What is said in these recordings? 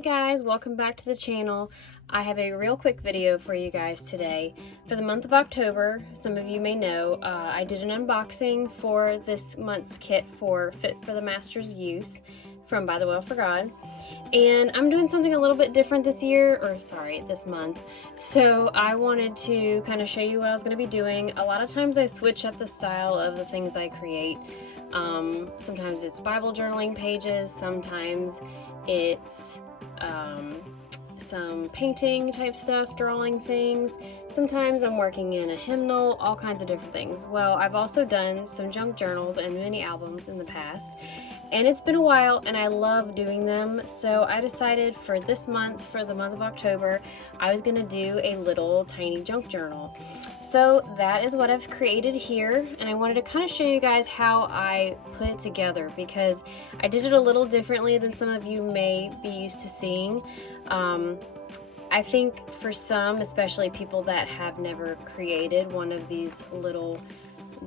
Hey guys, welcome back to the channel. I have a real quick video for you guys today. For the month of October, some of you may know, I did an unboxing for this month's kit for Fit for the Master's Use from By the Well for God. And I'm doing something a little bit different this month. So I wanted to kind of show you what I was going to be doing. A lot of times I switch up the style of the things I create. Sometimes it's Bible journaling pages, sometimes it's some painting type stuff, drawing things. Sometimes I'm working in a hymnal, all kinds of different things. Well, I've also done some junk journals and mini albums in the past, and it's been a while and I love doing them. So I decided for this month, for the month of October, I was gonna do a little tiny junk journal. So that is what I've created here, and I wanted to kind of show you guys how I put it together because I did it a little differently than some of you may be used to seeing. I think for some, especially people that have never created one of these little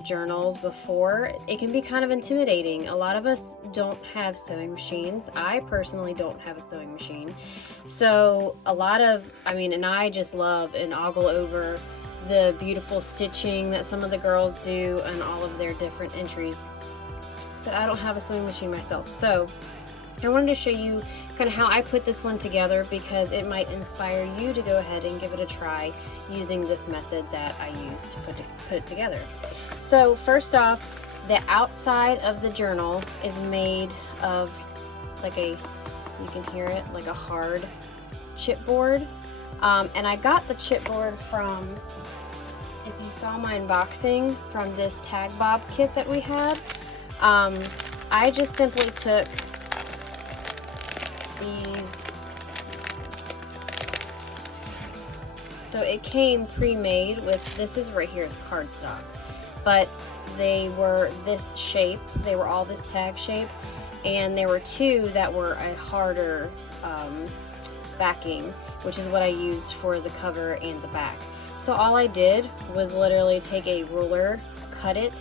journals before, it can be kind of intimidating. A lot of us don't have sewing machines. I personally don't have a sewing machine. So and I just love and ogle over the beautiful stitching that some of the girls do and all of their different entries. But I don't have a sewing machine myself. So I wanted to show you kind of how I put this one together because it might inspire you to go ahead and give it a try using this method that I used to put it together. So first off, the outside of the journal is made of you can hear it, like a hard chipboard. And I got the chipboard from, if you saw my unboxing, from this tag bob kit that we had. I just simply took these, so it came pre-made with, this is right here is cardstock, but they were this shape, they were all this tag shape, and there were two that were a harder backing, which is what I used for the cover and the back. So all I did was literally take a ruler, cut it,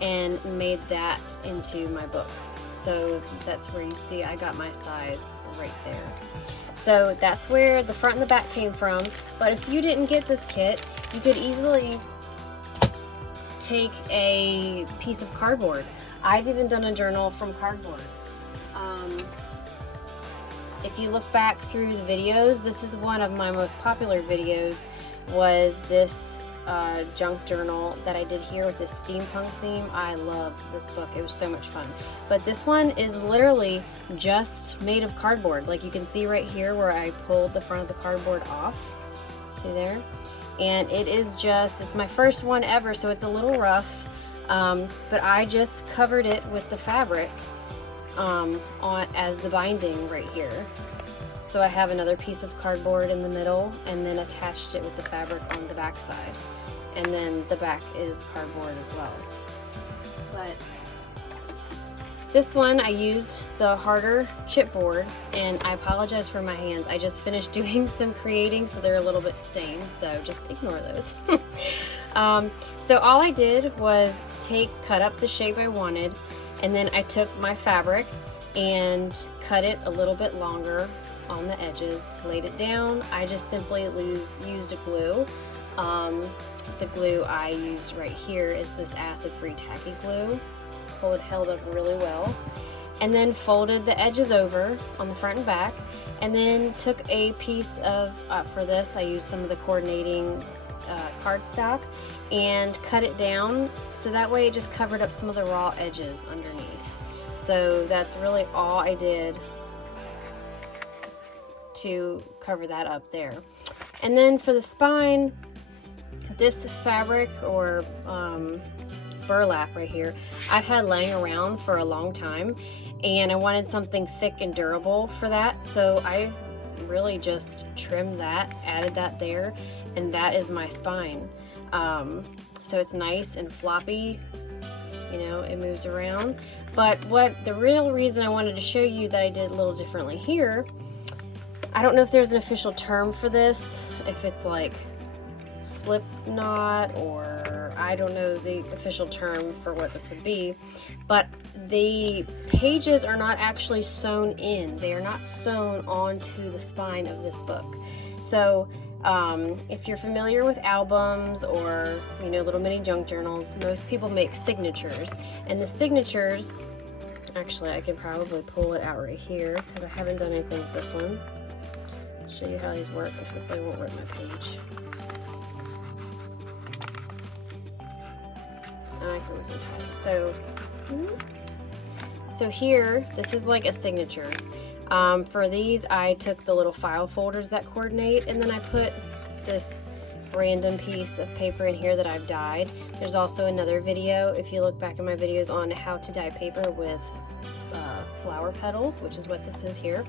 and made that into my book. So that's where you see I got my size right there. So that's where the front and the back came from. But if you didn't get this kit, you could easily take a piece of cardboard. I've even done a journal from cardboard. If you look back through the videos, this is one of my most popular videos, was this junk journal that I did here with this steampunk theme. I love this book. It was so much fun. But this one is literally just made of cardboard. Like you can see right here where I pulled the front of the cardboard off. See there? And it is just, it's my first one ever, so it's a little rough. But I just covered it with the fabric as the binding right here. So I have another piece of cardboard in the middle and then attached it with the fabric on the back side. And then the back is cardboard as well. But this one I used the harder chipboard, and I apologize for my hands. I just finished doing some creating, so they're a little bit stained, so just ignore those. So all I did was cut up the shape I wanted, and then I took my fabric and cut it a little bit longer on the edges, laid it down. I just simply used a glue. The glue I used right here is this acid-free tacky glue. So it held up really well. And then folded the edges over on the front and back, and then took a piece of, for this I used some of the coordinating cardstock and cut it down so that way it just covered up some of the raw edges underneath. So that's really all I did to cover that up there. And then for the spine, this fabric or burlap right here, I've had laying around for a long time, and I wanted something thick and durable for that, so I really just trimmed that, added that there, and that is my spine. So it's nice and floppy, you know, it moves around. But the real reason I wanted to show you that I did a little differently here, I don't know if there's an official term for this, if it's like slip knot, or I don't know the official term for what this would be, but the pages are not actually sewn in. They are not sewn onto the spine of this book. So if you're familiar with albums or, you know, little mini junk journals, most people make signatures, and the signatures, actually I can probably pull it out right here because I haven't done anything with this one. I'll show you how these work, and hopefully it won't rip my page. I can always untie it. So here, this is like a signature. For these, I took the little file folders that coordinate, and then I put this random piece of paper in here that I've dyed. There's also another video, if you look back in my videos, on how to dye paper with flower petals, which is what this is here.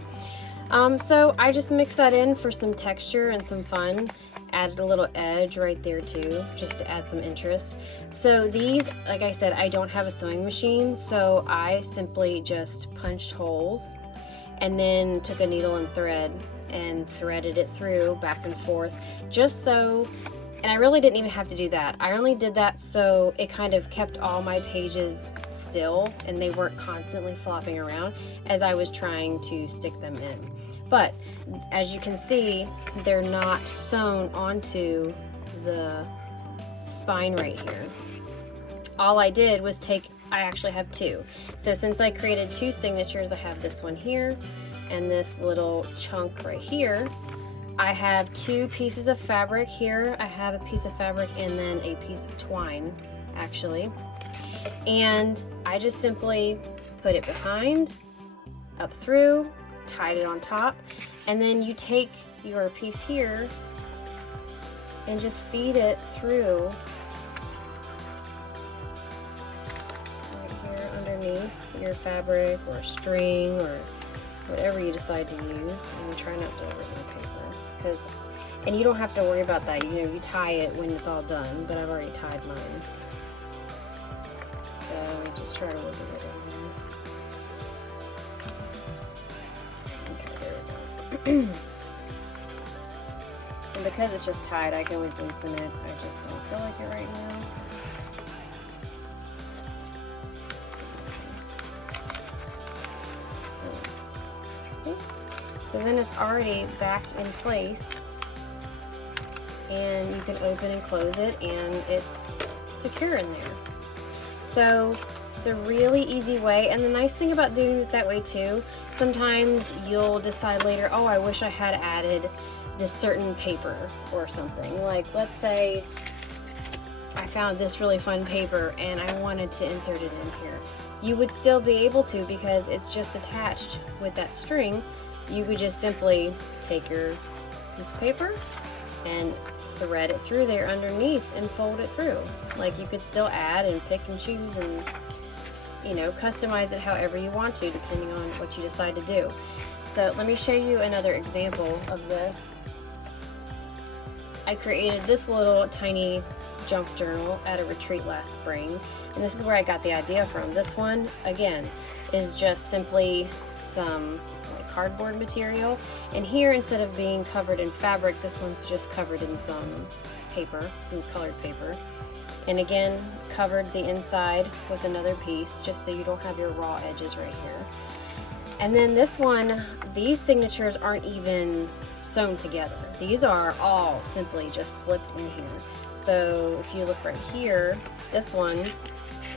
So I just mixed that in for some texture and some fun. Added a little edge right there too, just to add some interest. So these, like I said, I don't have a sewing machine, so I simply just punched holes and then took a needle and thread and threaded it through back and forth, just so, and I really didn't even have to do that. I only did that so it kind of kept all my pages still and they weren't constantly flopping around as I was trying to stick them in. But as you can see, they're not sewn onto the spine right here. All I did was I actually have two. So since I created two signatures, I have this one here and this little chunk right here. I have two pieces of fabric here. I have a piece of fabric and then a piece of twine, actually. And I just simply put it behind, up through, tied it on top, and then you take your piece here and just feed it through right here underneath your fabric or string or whatever you decide to use. And try not to rip my paper, and you don't have to worry about that. You know, you tie it when it's all done, but I've already tied mine. So just try to work it in there. And because it's just tied, I can always loosen it. I just don't feel like it right now. So then it's already back in place, and you can open and close it, and it's secure in there. So it's a really easy way, and the nice thing about doing it that way too, sometimes you'll decide later, oh, I wish I had added this certain paper or something. Like, let's say I found this really fun paper and I wanted to insert it in here. You would still be able to, because it's just attached with that string. You could just simply take your piece of paper and thread it through there underneath and fold it through. Like, you could still add and pick and choose and, you know, customize it however you want to, depending on what you decide to do. So let me show you another example of this. I created this little tiny junk journal at a retreat last spring, and this is where I got the idea from. This one, again, is just simply some cardboard material, and here, instead of being covered in fabric, this one's just covered in some paper, some colored paper. And again, covered the inside with another piece, just so you don't have your raw edges right here. And then this one, these signatures aren't even sewn together. These are all simply just slipped in here. So if you look right here, this one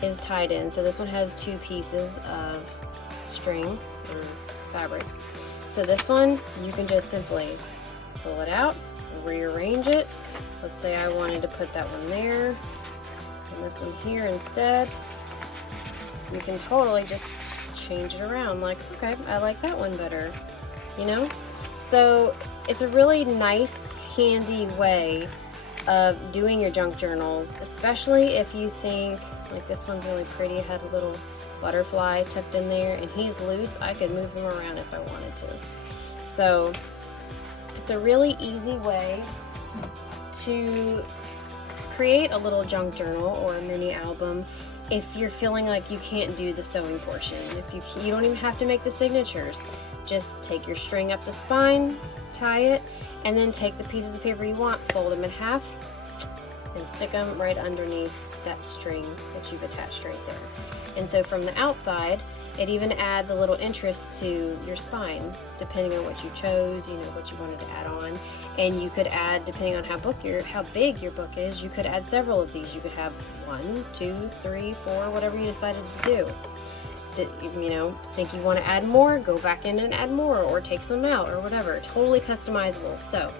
is tied in. So this one has two pieces of string or fabric. So this one, you can just simply pull it out, rearrange it. Let's say I wanted to put that one there and this one here instead. You can totally just change it around, like, okay, I like that one better, you know? So it's a really nice, handy way of doing your junk journals, especially if you think, like, this one's really pretty. It had a little butterfly tucked in there, and he's loose. I could move him around if I wanted to. So it's a really easy way to create a little junk journal or a mini album if you're feeling like you can't do the sewing portion. If you don't even have to make the signatures. Just take your string up the spine, tie it, and then take the pieces of paper you want, fold them in half, and stick them right underneath that string that you've attached right there. And so from the outside, it even adds a little interest to your spine, depending on what you chose, you know, what you wanted to add on. And you could add, depending on how big your book is, you could add several of these. You could have 1, 2, 3, 4, whatever you decided to do. You know, think you want to add more, go back in and add more, or take some out, or whatever. Totally customizable. So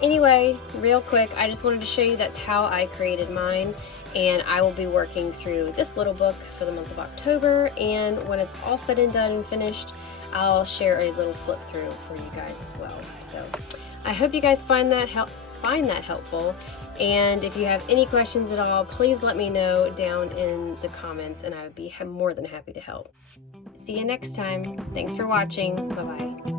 anyway, real quick, I just wanted to show you that's how I created mine, and I will be working through this little book for the month of October, and when it's all said and done and finished, I'll share a little flip through for you guys as well. So I hope you guys find that helpful, and if you have any questions at all, please let me know down in the comments, and I would be more than happy to help. See you next time. Thanks for watching. Bye-bye.